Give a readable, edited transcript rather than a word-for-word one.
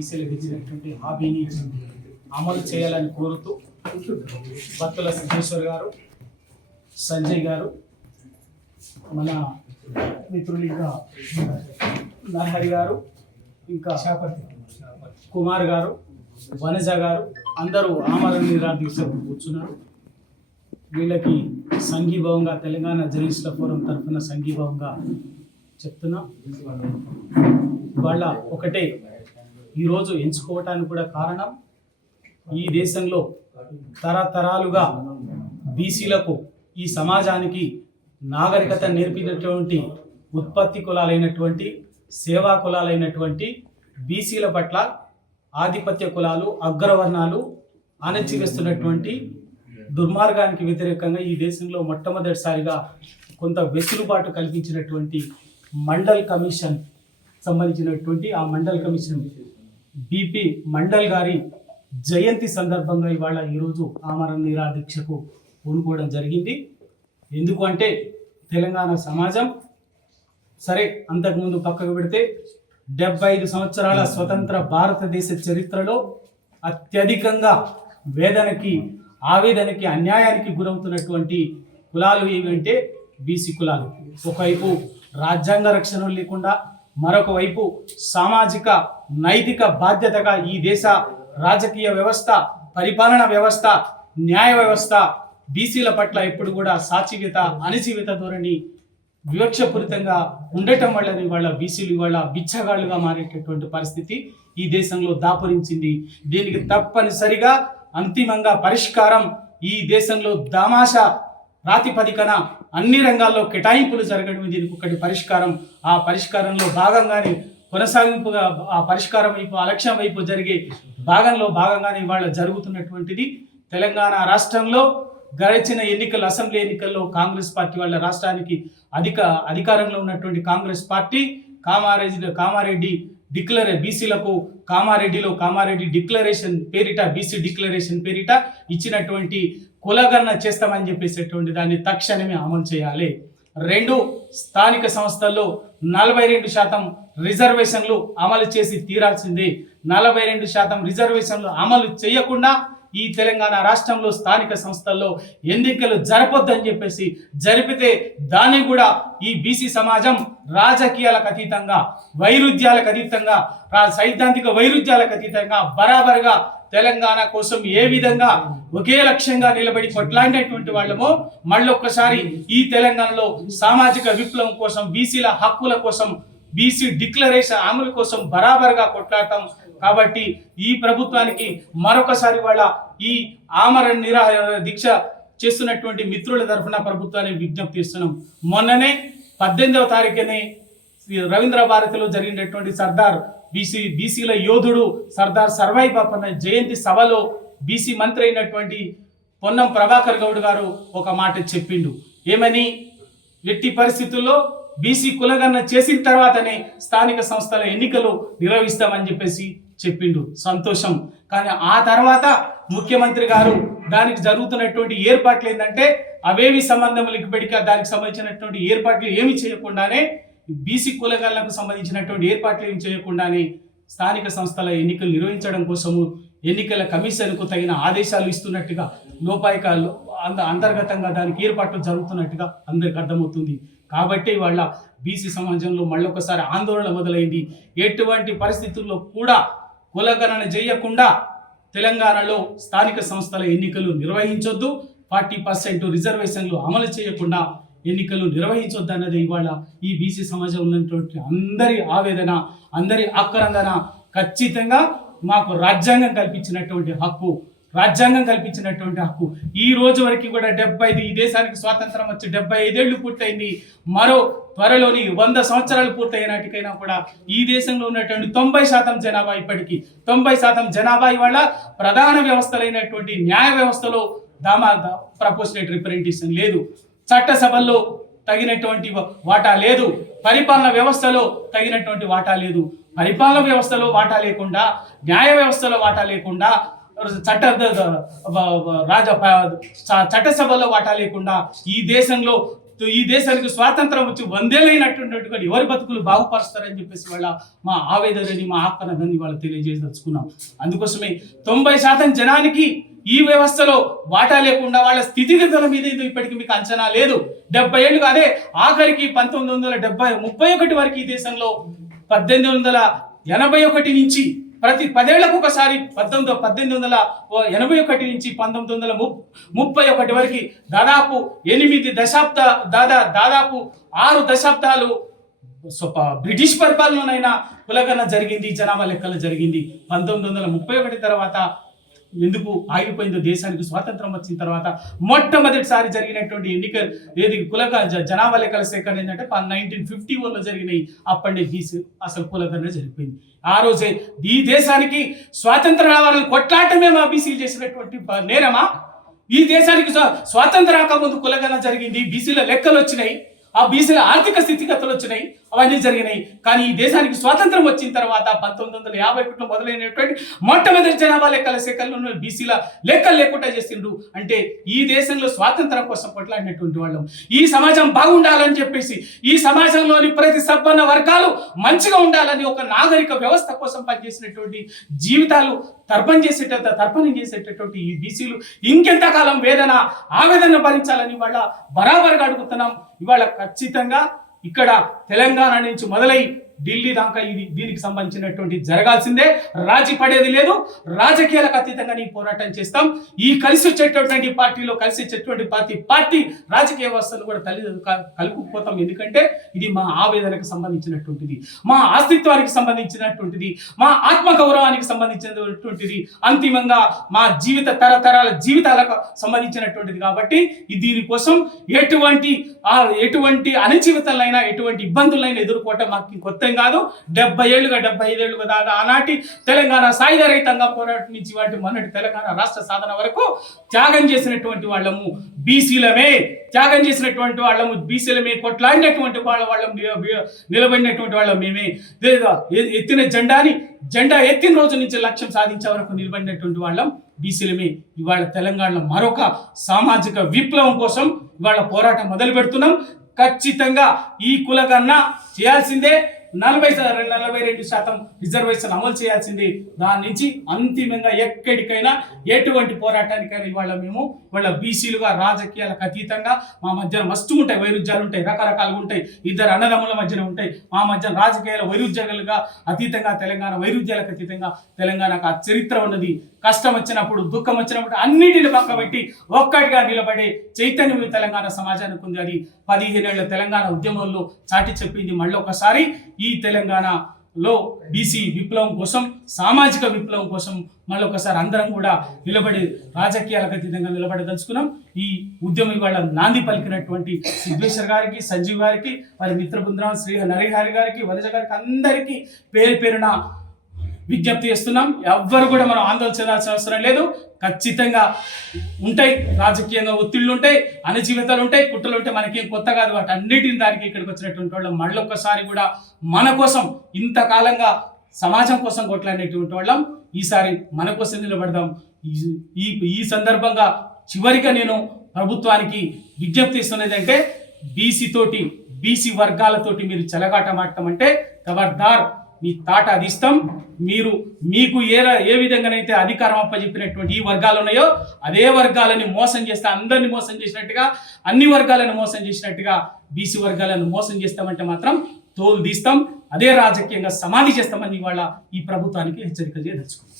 బీసీలకు ఇచ్చినటువంటి హామీని అమలు చేయాలని కోరుతూ బత్తుల సిద్ధేశ్వర్ గారు, సంజయ్ గారు, మన మిత్రులు ఇంకా నరహరి గారు, ఇంకా కుమార్ గారు, వనజ గారు అందరూ ఆమరణ నిరాదీక్షకు కూర్చున్నారు. వీళ్ళకి సంఘీభావంగా తెలంగాణ జర్నలిస్టుల ఫోరం తరఫున సంఘీభావంగా చెప్తున్నాం. వాళ్ళ ఒకటే ఈరోజు ఎంచుకోవటానికి కూడా కారణం, ఈ దేశంలో తరతరాలుగా బీసీలకు ఈ సమాజానికి నాగరికత నేర్పినటువంటి ఉత్పత్తి కులాలైనటువంటి సేవా కులాలైనటువంటి బీసీల పట్ల ఆధిపత్య కులాలు అగ్రవర్ణాలు అణచివేస్తున్నటువంటి దుర్మార్గానికి వ్యతిరేకంగా ఈ దేశంలో మొట్టమొదటిసారిగా కొంత వెసులుబాటు కల్పించినటువంటి మండల్ కమిషన్ సంబంధించినటువంటి ఆ మండల్ కమిషన్ బిపి మండల్ గారి జయంతి సందర్భంగా ఇవాళ ఈరోజు ఆమరణ నిరాదీక్షకు పూనుకోవడం జరిగింది. ఎందుకు అంటే తెలంగాణ సమాజం సరే అంతకుముందు పక్కకు పెడితే 75 సంవత్సరాల స్వతంత్ర భారతదేశ చరిత్రలో అత్యధికంగా వేదనకి ఆవేదనకి అన్యాయానికి గురవుతున్నటువంటి కులాలు ఏమంటే బీసీ కులాలు. ఒకవైపు రాజ్యాంగ రక్షణ లేకుండా మరొక వైపు సామాజిక నైతిక బాధ్యతగా ఈ దేశ రాజకీయ వ్యవస్థ, పరిపాలన వ్యవస్థ, న్యాయ వ్యవస్థ బీసీల పట్ల ఎప్పుడు కూడా సాచివ్యత అణచివేత ధోరణి వివక్షపూరితంగా ఉండటం వల్ల ఇవాళ బీసీలు ఇవాళ బిచ్చగాళ్ళుగా మారేటటువంటి పరిస్థితి ఈ దేశంలో దాపురించింది. దీనికి తప్పనిసరిగా అంతిమంగా పరిష్కారం ఈ దేశంలో దామాషా ప్రాతిపదికన అన్ని రంగాల్లో కేటాయింపులు జరగడం దీనికి ఒకటి పరిష్కారం. ఆ పరిష్కారంలో భాగంగానే కొనసాగింపుగా ఆ పరిష్కారం వైపు అలక్ష్యం వైపు జరిగే భాగంగానే ఇవాళ జరుగుతున్నటువంటిది. తెలంగాణ రాష్ట్రంలో గడిచిన ఎన్నికలు అసెంబ్లీ ఎన్నికల్లో కాంగ్రెస్ పార్టీ వాళ్ళ రాష్ట్రానికి అధికారంలో ఉన్నటువంటి కాంగ్రెస్ పార్టీ కామారెడ్డి బీసీలకు కామారెడ్డి డిక్లరేషన్ పేరిట బీసీ డిక్లరేషన్ పేరిట ఇచ్చినటువంటి కులగణన చేస్తామని చెప్పేసేటువంటి దాన్ని తక్షణమే అమలు చేయాలి. 2 స్థానిక సంస్థల్లో 42% రిజర్వేషన్లు అమలు చేసి తీరాల్సిందే. 42% రిజర్వేషన్లు అమలు చేయకుండా ఈ తెలంగాణ రాష్ట్రంలో స్థానిక సంస్థల్లో ఎన్నికలు జరపొద్దని చెప్పేసి జరిపితే దాన్ని కూడా ఈ బీసీ సమాజం రాజకీయాలకు అతీతంగా వైరుధ్యాలకు అతీతంగా సైద్ధాంతిక వైరుధ్యాలకు అతీతంగా బరాబరుగా తెలంగాణ కోసం ఏ విధంగా ఒకే లక్ష్యంగా నిలబడి కొట్లాడినటువంటి వాళ్ళమో మళ్ళొక్కసారి ఈ తెలంగాణలో సామాజిక విప్లవం కోసం బీసీల హక్కుల కోసం బీసీ డిక్లరేషన్ అమలు కోసం బరాబరుగా కొట్లాడతాం. కాబట్టి ఈ ప్రభుత్వానికి మరొకసారి వాళ్ళ ఈ ఆమరణ దీక్ష చేస్తున్నటువంటి మిత్రుల తరఫున ప్రభుత్వాన్ని విజ్ఞప్తి చేస్తున్నాం. మొన్ననే 18వ తారీఖునే రవీంద్ర భారతిలో జరిగినటువంటి బీసీల యోధుడు సర్దార్ సర్వాయి బాపన్న జయంతి సభలో బీసీ మంత్రి అయినటువంటి పొన్నం ప్రభాకర్ గౌడ్ గారు ఒక మాట చెప్పిండు. ఏమని? ఎట్టి పరిస్థితుల్లో బీసీ కులగణన చేసిన తర్వాతనే స్థానిక సంస్థల ఎన్నికలు నిర్వహిస్తామని చెప్పేసి చెప్పిండు. సంతోషం. కానీ ఆ తర్వాత ముఖ్యమంత్రి గారు దానికి జరుగుతున్నటువంటి ఏర్పాట్లు ఏంటంటే అవేవి సంబంధం లేకపోయినా దానికి సంబంధించినటువంటి ఏర్పాట్లు ఏమి చేయకుండానే బీసీ కులగణనకు సంబంధించినటువంటి ఏర్పాట్లు ఏమి చేయకుండానే స్థానిక సంస్థల ఎన్నికలు నిర్వహించడం కోసము ఎన్నికల కమిషన్కు తగిన ఆదేశాలు ఇస్తున్నట్టుగా లోపాయికాలు అంతర్గతంగా దానికి ఏర్పాట్లు జరుగుతున్నట్టుగా అందరికి అర్థమవుతుంది. కాబట్టి వాళ్ళ బీసీ సమాజంలో మళ్ళొకసారి ఆందోళన మొదలైంది. ఎటువంటి పరిస్థితుల్లో కూడా కులగణన చేయకుండా తెలంగాణలో స్థానిక సంస్థల ఎన్నికలు నిర్వహించొద్దు, 40% రిజర్వేషన్లు అమలు చేయకుండా ఎన్నికలు నిర్వహించొద్దు అన్నది ఇవాళ ఈ బీసీ సమాజం ఉన్నటువంటి అందరి ఆవేదన, అందరి ఆక్రందన. ఖచ్చితంగా మాకు రాజ్యాంగం కల్పించినటువంటి హక్కు ఈ రోజు వరకు కూడా 75 ఈ దేశానికి స్వాతంత్రం వచ్చి 75 ఏళ్ళు పూర్తయింది. మరో త్వరలోని 100 సంవత్సరాలు పూర్తయ్యే నాటికైనా కూడా ఈ దేశంలో ఉన్నటువంటి 90% జనాభా ఇప్పటికీ 90% జనాభా ఇవాళ ప్రధాన వ్యవస్థలైనటువంటి న్యాయ వ్యవస్థలో ప్రపోర్షనేట్ రిప్రజెంటేషన్ లేదు, చట్టసభల్లో తగినటువంటి వాటా లేదు, పరిపాలన వ్యవస్థలో తగినటువంటి వాటా లేదు. పరిపాలన వ్యవస్థలో వాటా లేకుండా, న్యాయ వ్యవస్థలో వాటా లేకుండా, చట్టసభలో వాటా లేకుండా ఈ దేశంలో ఈ దేశానికి స్వాతంత్రం వచ్చి 100 ఏళ్ళైనటువంటి ఎవరి బతుకులు బాగుపరుస్తారని చెప్పేసి వాళ్ళ మా ఆవేదనని మా ఆత్మనని వాళ్ళు తెలియజేదలుచుకున్నాం. అందుకోసమే 90% జనానికి ఈ వ్యవస్థలో వాటా లేకుండా వాళ్ళ స్థితిగతుల మీద ఇప్పటికీ మీకు అంచనా లేదు. 70 ఏళ్ళు అదే ఆఖరికి 1931 వరకు ఈ దేశంలో 1881 నుంచి ప్రతి 10 ఏళ్లకు ఒకసారి 1881 నుంచి 1931 వరకు దాదాపు 8 దాదాపు 6 దశాబ్దాలు బ్రిటిష్ పరిపాలనైనా కులగణన జరిగింది, జనాభా లెక్కలు జరిగింది. 1931 తర్వాత ఎందుకు ఆగిపోయిందో, దేశానికి స్వాతంత్రం వచ్చిన తర్వాత మొట్టమొదటిసారి జరిగినటువంటి ఎన్నికలు ఏది జనాభా లెక్కల సేకరణ ఏంటంటే 1951లో జరిగినాయి. అప్పటి బీసీ అసలు కులగణన జరిగిపోయింది. ఆ రోజే ఈ దేశానికి స్వాతంత్రం రావాలని కొట్లాటమే మా బీసీలు చేసినటువంటి నేరమా? ఈ దేశానికి స్వాతంత్రం రాకముందు కులగణన జరిగింది, బీసీల లెక్కలు వచ్చినాయి, ఆ బీసీల ఆర్థిక స్థితిగతులు వచ్చినాయి, అవన్నీ జరిగినాయి. కానీ ఈ దేశానికి స్వాతంత్రం వచ్చిన తర్వాత 1951లో మొదలైనటువంటి మొట్టమొదటి జనాభా లెక్కల సేకరణలో బీసీల లెక్కలు లేకుండా చేసిండ్రు. అంటే ఈ దేశంలో స్వాతంత్రం కోసం కొట్లాడినటువంటి వాళ్ళం, ఈ సమాజం బాగుండాలని చెప్పేసి, ఈ సమాజంలోని ప్రతి సంపన్న వర్గాలు మంచిగా ఉండాలని ఒక నాగరిక వ్యవస్థ కోసం పనిచేసినటువంటి జీవితాలు తర్పణం చేసేటటువంటి ఈ బీసీలు ఇంకెంతకాలం ఆవేదన భరించాలని వాళ్ళ బరాబర్గా అడుగుతున్నాం. ఇవాళ ఖచ్చితంగా ఇక్కడ తెలంగాణ నుంచి మొదలై ఢిల్లీ దాకా దీనికి సంబంధించినటువంటి జరగాల్సిందే. రాజీ పడేది లేదు. రాజకీయాలకు అతీతంగా ఈ పోరాటం చేస్తాం. ఈ కలిసి వచ్చేటటువంటి పార్టీలో కలిసి వచ్చేటువంటి పార్టీ రాజకీయ వ్యవస్థను కూడా కలుపుకుపోతాం. ఎందుకంటే ఇది మా ఆవేదనకు సంబంధించినటువంటిది, మా అస్తిత్వానికి సంబంధించినటువంటిది, మా ఆత్మగౌరవానికి సంబంధించినటువంటిది, అంతిమంగా మా తరతరాల జీవితాలకు సంబంధించినటువంటిది. కాబట్టి దీనికోసం ఎటువంటి అణచివేతలైనా ఎటువంటి ఇబ్బందులైనా ఎదుర్కోవటం మాకు కొత్త కాదు. 75 ఏళ్ళుగా దాకా ఆనాటి తెలంగాణ సాయుధ రైతాంగ పోరాటం నుంచి మొన్నటి తెలంగాణ రాష్ట్ర సాధన వరకు త్యాగం చేసినటువంటి వాళ్ళము బీసీలమే, కొట్లాడినటువంటి వాళ్ళం, నిలబడినటువంటి వాళ్ళం మేమే. ఎత్తిన జెండా ఎత్తిన రోజు నుంచి లక్ష్యం సాధించే వరకు నిలబడినటువంటి వాళ్ళం బీసీలమే. ఇవాళ తెలంగాణలో మరొక సామాజిక విప్లవం కోసం ఇవాళ పోరాటం మొదలు పెడుతున్నాం. ఖచ్చితంగా ఈ కులగణన చేయాల్సిందే. 42% రిజర్వేషన్ అమలు చేయాల్సింది. దాని నుంచి అంతిమంగా ఎక్కడికైనా ఎటువంటి పోరాటానికైనా ఇవాళ బీసీలుగా రాజకీయాలకు అతీతంగా మా మధ్యన మస్తు ఉంటాయి, వైరుధ్యాలు ఉంటాయి, రకరకాలుగా ఉంటాయి, ఇద్దరు అన్నదమ్ముల మధ్యన ఉంటాయి. మా మధ్యన రాజకీయాల వైరుధ్యాలుగా అతీతంగా తెలంగాణ వైరుధ్యాలకు అతీతంగా తెలంగాణకు ఆ చరిత్ర ఉన్నది. కష్టం వచ్చినప్పుడు, దుఃఖం వచ్చినప్పుడు అన్నిటిని పక్కబెట్టి ఒక్కటిగా నిలబడే చైతన్యం తెలంగాణ సమాజానికి ఉంది. అది 15 ఏళ్ల తెలంగాణ ఉద్యమంలో చాటి చెప్పింది. మళ్ళీ ఒకసారి ఈ తెలంగాణలో బీసీ విప్లవం కోసం, సామాజిక విప్లవం కోసం మళ్ళీ ఒకసారి అందరం కూడా నిలబడి రాజకీయాలకు అతీతంగా నిలబడదలుచుకున్నాం. ఈ ఉద్యమం ఇవాళ నాంది పలికినటువంటి సిద్ధేశ్వర్ గారికి, సంజీవ్ గారికి, వారి మిత్ర బృందం శ్రీ నరహరి గారికి, వనజ గారికి అందరికీ పేరున విజ్ఞప్తి చేస్తున్నాం. ఎవ్వరు కూడా మనం ఆందోళన చెందాల్సిన అవసరం లేదు. ఖచ్చితంగా ఉంటాయి, రాజకీయంగా ఒత్తిళ్లు ఉంటాయి, అణచివేతలు ఉంటాయి, కుట్రలు ఉంటాయి. మనకేం కొత్త కాదు. వాటి అన్నిటిని దానికి ఇక్కడికి వచ్చినటువంటి వాళ్ళం మళ్ళొక్కసారి కూడా మన కోసం ఇంతకాలంగా సమాజం కోసం కొట్లాడినటువంటి వాళ్ళం ఈసారి మన కోసం నిలబడదాం. ఈ సందర్భంగా చివరిగా నేను ప్రభుత్వానికి విజ్ఞప్తి ఇస్తున్నది అంటే, బీసీ వర్గాలతోటి మీరు చెలగాటమాడటం అంటే ఖబర్దార్, మీ తాట అదిస్తాం. మీకు ఏ విధంగానైతే అధికారం అప్పచెప్పినటువంటి ఈ వర్గాలు ఉన్నాయో అదే వర్గాలని మోసం చేస్తే, అందరినీ మోసం చేసినట్టుగా, అన్ని వర్గాలను మోసం చేసినట్టుగా బీసీ వర్గాలను మోసం చేస్తామంటే మాత్రం తోలు తీస్తాం. అదే రాజకీయంగా సమాధి చేస్తామని ఇవాళ ఈ ప్రభుత్వానికి హెచ్చరిక చేయదలుచుకున్నాం.